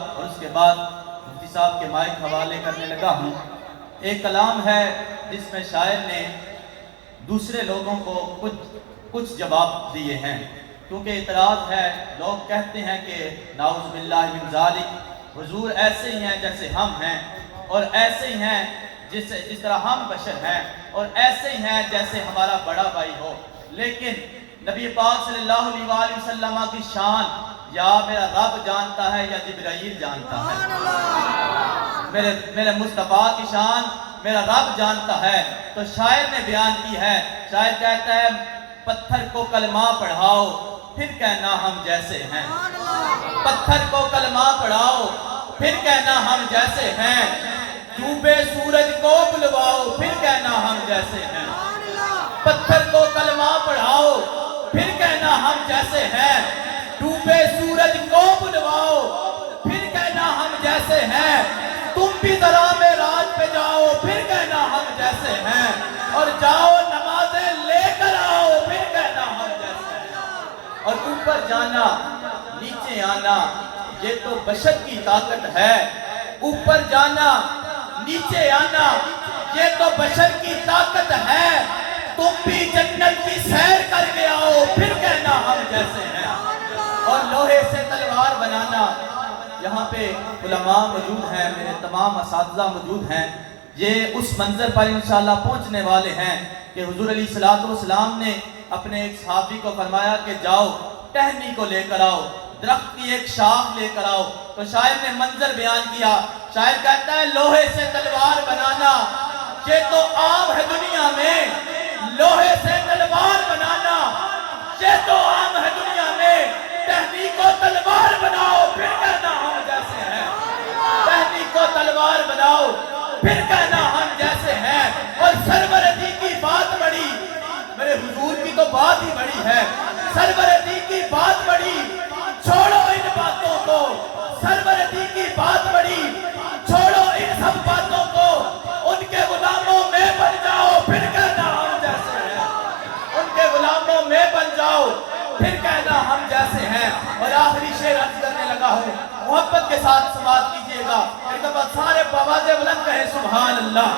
اور اس کے بعد مفتی صاحب کے مائک حوالے کرنے لگا ہوں۔ ایک کلام ہے جس میں شاعر نے دوسرے لوگوں کو کچھ جواب دیے ہیں، کیونکہ اعتراض ہے۔ لوگ کہتے ہیں کہ نعوذ باللہ من ذالک، حضور ایسے ہی ہیں جیسے ہم ہیں، اور ایسے ہی ہیں جس طرح ہم بشر ہیں، اور ایسے ہی ہیں جیسے ہمارا بڑا بھائی ہو۔ لیکن نبی پاک صلی اللہ علیہ وآلہ وسلم کی شان یا میرا رب جانتا ہے یا جبرائیل جانتا ہے؟ میرے مصطفیٰ کی شان میرا رب جانتا ہے۔ تو شاعر نے بیان کی ہے، شاعر کہتا ہے پتھر کو کلمہ پڑھاؤ پھر کہنا ہم جیسے ہیں، پتھر کو کلمہ پڑھاؤ پھر کہنا ہم جیسے ہیں، ڈوبے سورج کو بلواؤ پھر کہنا ہم جیسے ہیں، پتھر کو کلمہ پڑھاؤ پھر کہنا ہم جیسے ہیں، ڈوبے سورج کو بلواؤ پھر کہنا ہم جیسے ہیں، تم بھی ذرا معراج پہ جاؤ پھر کہنا ہم جیسے ہیں، اور جاؤ نمازیں لے کر آؤ پھر کہنا ہم جیسے ہیں۔ اور اوپر جانا نیچے آنا یہ تو بشر کی طاقت ہے، اوپر جانا نیچے آنا یہ تو بشر کی طاقت ہے، تم بھی جنت کی سیر کر کے آؤ پھر کہنا ہم جیسے ہیں۔ اور لوہے سے تلوار بنانا، یہاں پہ علماء موجود ہیں، میرے تمام اساتذہ موجود ہیں، یہ اس منظر پر انشاءاللہ پہنچنے والے ہیں کہ حضور علیہ السلام نے اپنے ایک صحابی کو فرمایا کہ جاؤ ٹہنی کو لے کر آؤ، درخت کی ایک شاخ لے کر آؤ۔ تو شاعر نے منظر بیان کیا، شاعر کہتا ہے لوہے سے تلوار بنانا یہ تو عام ہے دنیا میں، لوہے سے تلوار بنانا یہ تو عام ہے دنیا میں، ٹہنی کو تلوار بناؤ پھر کہنا ہم جیسے ہیں، ٹہنی کو تلوار بناؤ پھر کہنا ہم جیسے ہیں۔ اور سرور دی کی بات بڑی، میرے حضور کی تو بات ہی بڑی ہے، سرور دی کی بات بڑی، چھوڑو ان باتوں کو، سرور دی کی بات بڑی، چھوڑو ان سب باتوں کو، ان کے غلاموں میں بن جاؤ پھر کہنا ہم جیسے ہیں، ان کے غلاموں میں بن جاؤ پھر کہنا ہم جیسے ہیں۔ اور آخری شعر عرض کرنے لگا ہوں، محبت کے ساتھ سماعت کیجئے گا، ایک دفعہ سارے آواز بلند کہیں سبحان اللہ۔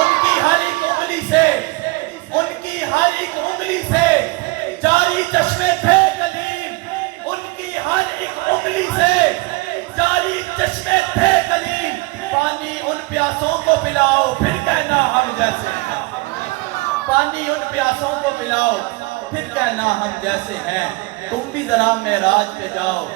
ان کی ہر ایک انگلی سے، ان کی ہر ایک انگلی سے جاری چشمے تھے کلیم، ان کی ہر ایک انگلی سے جاری چشمے تھے کلیم، پانی ان پیاسوں کو پلاؤ پھر کہنا ہم جیسے ہیں، پانی ان پیاسوں کو پلاؤ پھر کہنا ہم جیسے ہیں، تم بھی ذرا معراج پہ جاؤ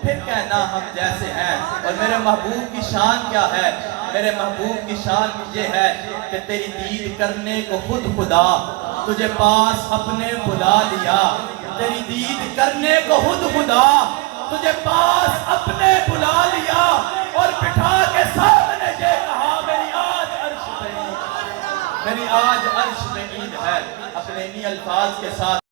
پھر کہنا ہم جیسے ہیں۔ اور میرے محبوب کی شان کیا ہے؟ میرے محبوب کی شان یہ ہے کہ تیری دید کرنے کو خود خدا تجھے پاس اپنے بلا لیا، تیری دید کرنے کو خود خدا تجھے پاس اپنے بلا لیا، اور بٹھا کے سامنے یہ کہا میری آج عرش پہ عید، میری آج عرش پہ عید ہے۔ اپنے انہی الفاظ کے ساتھ